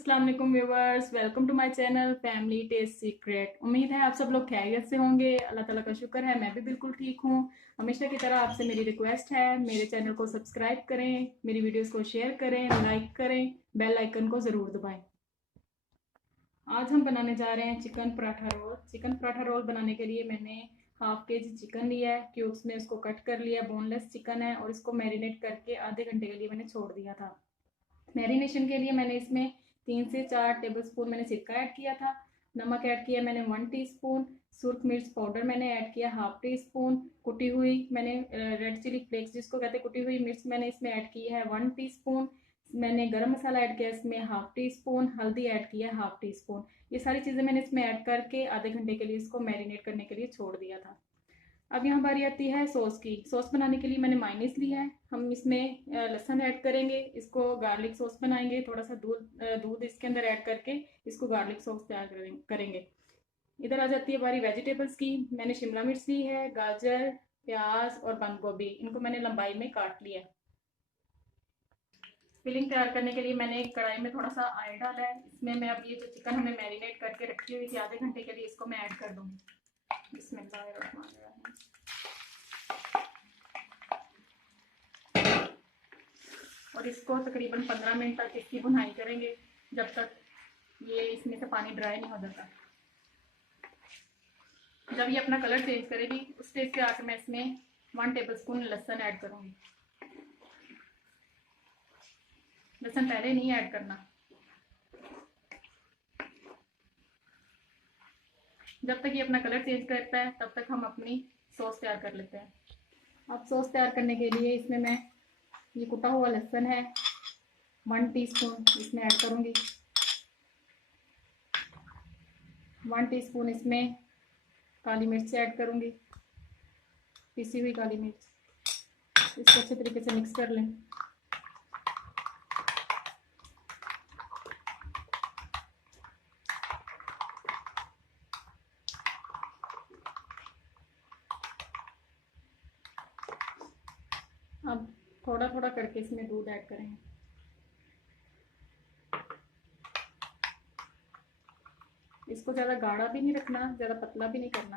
अस्सलाम वालेकुम viewers, welcome to my channel family taste secret. उम्मीद है आप सब लोग खैरियत से होंगे। अल्लाह ताला का शुक्र है मैं भी बिल्कुल ठीक हूँ। हमेशा की तरह आपसे मेरी रिक्वेस्ट है, मेरे चैनल को सब्सक्राइब करें, मेरी वीडियोस को शेयर करें, लाइक करें, बेल आइकन को ज़रूर दबाएं। आज हम बनाने जा रहे हैं chicken paratha roll. Chicken paratha roll बनाने के लिए मैंने हाफ के जी चिकन लिया है, क्यूब्स में उसको कट कर लिया। बोनलेस चिकन है और इसको मैरिनेट करके आधे घंटे के लिए मैंने छोड़ दिया था। मैरिनेशन के लिए मैंने इसमें 3 से 4 टेबलस्पून मैंने सिरका ऐड किया था। नमक ऐड किया मैंने 1 टीस्पून। सुरख मिर्च पाउडर मैंने ऐड किया हाफ 1 टीस्पून। कुटी हुई मैंने रेड चिली फ्लेक्स जिसको कहते हैं कुटी हुई मिर्च मैंने इसमें ऐड की है 1 टीस्पून। मैंने गरम मसाला ऐड किया इसमें हाफ 1 टीस्पून। हल्दी ऐड किया हाफ 1 टीस्पून। ये सारी चीज़ें मैंने इसमें ऐड करके आधे घंटे के लिए इसको मैरिनेट करने के लिए छोड़ दिया था। अब यहाँ बारी आती है सॉस की। सॉस बनाने के लिए मैंने मायोनीज लिया है। हम इसमें लहसुन ऐड करेंगे, इसको गार्लिक सॉस बनाएंगे। थोड़ा सा दूध इसके अंदर ऐड करके इसको गार्लिक सॉस तैयार करेंगे। इधर आ जाती है बारी वेजिटेबल्स की। मैंने शिमला मिर्च ली है, गाजर, प्याज और बंद गोभी, इनको मैंने लंबाई में काट लिया। फिलिंग तैयार करने के लिए मैंने एक कढ़ाई में थोड़ा सा ऑयल डाला है। इसमें मैं अब ये जो चिकन हमने मैरिनेट करके रखी हुई थी आधे घंटे के लिए, इसको मैं ऐड कर दूँगी। बिस्मिल्लाहिर्रहमानिर्रहीम। और इसको तकरीबन 15 मिनट तक इसकी भुनाई करेंगे, जब तक ये इसमें से पानी ड्राई नहीं हो जाता। जब ये अपना कलर चेंज करेगी उस स्टेज पे आकर मैं इसमें 1 टेबलस्पून लहसुन ऐड करूँगी। लहसुन पहले नहीं ऐड करना। जब तक ये अपना कलर चेंज करता है तब तक हम अपनी सॉस तैयार कर लेते हैं। अब सॉस तैयार करने के लिए इसमें मैं ये कुटा हुआ लहसुन है 1 टीस्पून इसमें ऐड करूँगी। 1 टीस्पून इसमें काली मिर्च ऐड करूँगी, पिसी हुई काली मिर्च। इसको अच्छे तरीके से मिक्स कर लें। अब थोड़ा थोड़ा करके इसमें दूध ऐड करेंगे। इसको ज़्यादा गाढ़ा भी नहीं रखना, ज़्यादा पतला भी नहीं करना।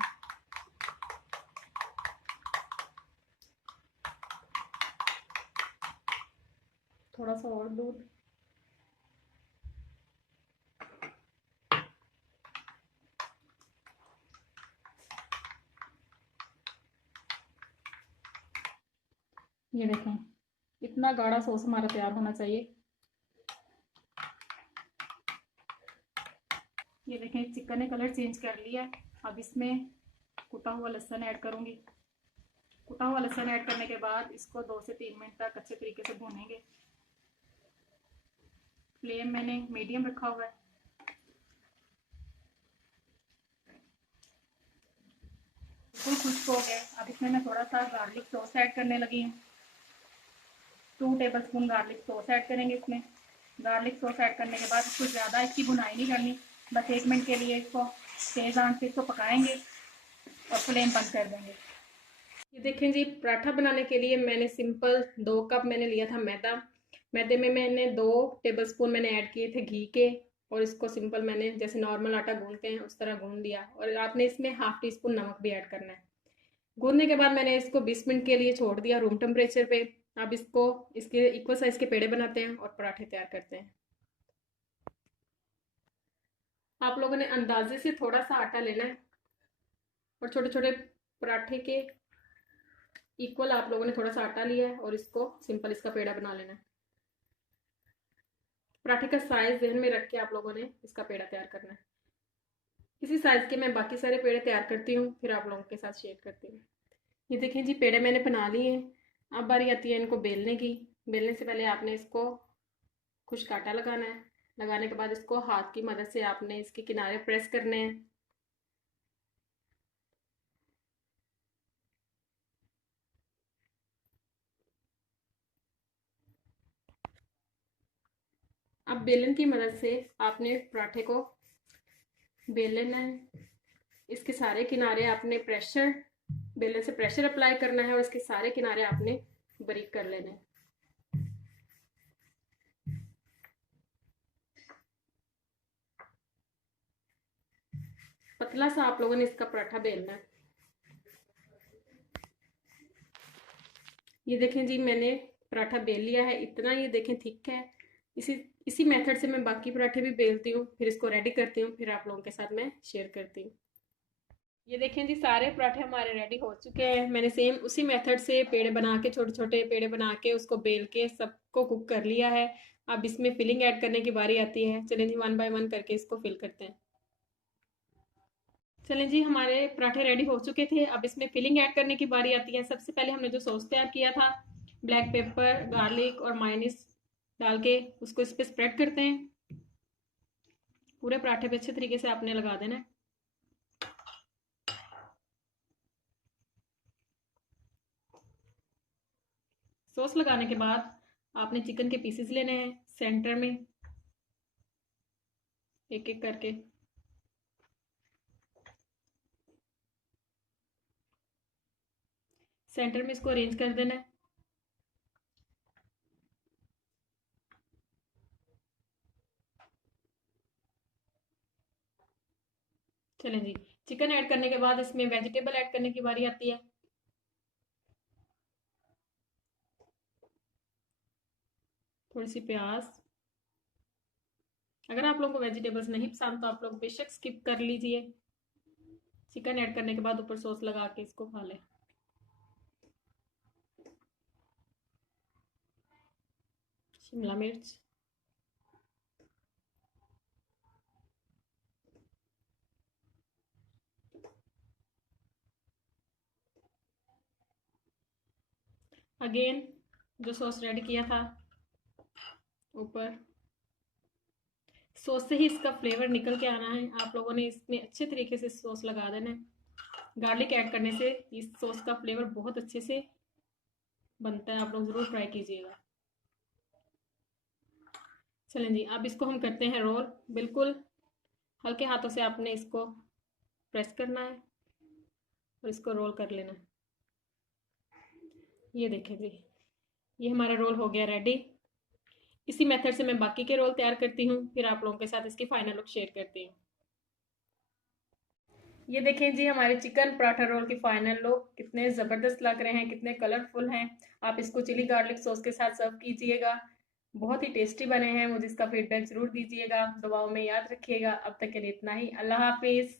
थोड़ा सा और दूध। ये देखें, इतना गाढ़ा सॉस हमारा तैयार होना चाहिए। ये देखें चिकन ने कलर चेंज कर लिया। अब इसमें कुटा हुआ लहसुन ऐड करूँगी। कुटा हुआ लहसुन ऐड करने के बाद इसको 2 से 3 मिनट तक अच्छे तरीके से भूनेंगे। फ्लेम मैंने मीडियम रखा हुआ है। बिल्कुल खुश्क हो गया। अब इसमें मैं थोड़ा सा गार्लिक सॉस ऐड करने लगी हूँ। 2 टेबलस्पून गार्लिक सॉस ऐड करेंगे इसमें। गार्लिक सॉस ऐड करने के बाद इसको ज़्यादा इसकी भुनाई नहीं करनी, बस 1 मिनट के लिए इसको तेज़ आंच पे इसको पकाएंगे और फ्लेम बंद कर देंगे। ये देखें जी, पराठा बनाने के लिए मैंने सिंपल 2 कप मैंने लिया था मैदा। मैदे में मैंने 2 टेबलस्पून मैंने ऐड किए थे घी के, और इसको सिंपल मैंने जैसे नॉर्मल आटा गूंदते हैं उस तरह गूंद दिया। और आपने इसमें हाफ 1 टीस्पून नमक भी ऐड करना है। गूंदने के बाद मैंने इसको 20 मिनट के लिए छोड़ दिया रूम टेम्परेचर पे। अब इसको इसके इक्वल साइज के पेड़े बनाते हैं और पराठे तैयार करते हैं। आप लोगों ने अंदाजे से थोड़ा सा आटा लेना है और छोटे छोटे पराठे के इक्वल आप लोगों ने थोड़ा सा आटा लिया है और इसको सिंपल इसका पेड़ा बना लेना है। पराठे का साइज ध्यान में रख के आप लोगों ने इसका पेड़ा तैयार करना है। इसी साइज के मैं बाकी सारे पेड़े तैयार करती हूँ, फिर आप लोगों के साथ शेयर करती हूँ। ये देखें जी, पेड़े मैंने बना लिए हैं। अब बारी आती है इनको बेलने की। बेलने से पहले आपने इसको कुछ कांटा लगाना है। लगाने के बाद इसको हाथ की मदद से आपने इसके किनारे प्रेस करने हैं। अब बेलन की मदद से आपने पराठे को बेल लेना है। इसके सारे किनारे आपने बेलन से प्रेशर अप्लाई करना है और इसके सारे किनारे आपने बारीक कर लेने हैं। पतला सा आप लोगों ने इसका पराठा बेलना है। ये देखें जी, मैंने पराठा बेल लिया है, इतना ये देखें थिक है। इसी इसी मेथड से मैं बाकी पराठे भी बेलती हूँ, फिर इसको रेडी करती हूँ, फिर आप लोगों के साथ मैं शेयर करती हूँ। ये देखें जी, सारे पराठे हमारे रेडी हो चुके हैं। मैंने सेम उसी मेथड से पेड़े बना के, छोटे छोटे पेड़े बना के, उसको बेल के सबको कुक कर लिया है। अब इसमें फिलिंग ऐड करने की बारी आती है। चलें जी, 1 बाय 1 करके इसको फिल करते हैं। चलें जी, हमारे पराठे रेडी हो चुके थे। अब इसमें फिलिंग ऐड करने की बारी आती है। सबसे पहले हमने जो सॉस तैयार किया था, ब्लैक पेपर, गार्लिक और मायोनीज डाल के उसको इस पर स्प्रेड करते हैं। पूरे पराठे पे अच्छे तरीके से आपने लगा देना है। सॉस लगाने के बाद आपने चिकन के पीसेस लेने हैं, सेंटर में एक एक करके। सेंटर में इसको अरेंज कर देना है। चलें जी, चिकन ऐड करने के बाद इसमें वेजिटेबल ऐड करने की बारी आती है। थोड़ी सी प्याज। अगर आप लोगों को वेजिटेबल्स नहीं पसंद तो आप लोग बेशक स्किप कर लीजिए। चिकन ऐड करने के बाद ऊपर सॉस लगा के इसको खा लें। शिमला मिर्च। अगेन जो सॉस रेडी किया था ऊपर। सॉस से ही इसका फ्लेवर निकल के आना है। आप लोगों ने इसमें अच्छे तरीके से सॉस लगा देना है। गार्लिक ऐड करने से इस सॉस का फ्लेवर बहुत अच्छे से बनता है। आप लोग ज़रूर ट्राई कीजिएगा। चलें जी, अब इसको हम करते हैं रोल। बिल्कुल हल्के हाथों से आपने इसको प्रेस करना है और इसको रोल कर लेना है। ये देखें जी, ये हमारा रोल हो गया रेडी। इसी मेथड से मैं बाकी के रोल तैयार करती हूँ, फिर आप लोगों के साथ इसकी फाइनल लुक शेयर करती हूँ। ये देखें जी, हमारे चिकन पराठा रोल की फाइनल लुक। कितने ज़बरदस्त लग रहे हैं, कितने कलरफुल हैं। आप इसको चिली गार्लिक सॉस के साथ सर्व कीजिएगा। बहुत ही टेस्टी बने हैं। मुझे इसका फीडबैक ज़रूर दीजिएगा। दुआओं में याद रखिएगा। अब तक के लिए इतना ही। अल्लाह हाफिज़।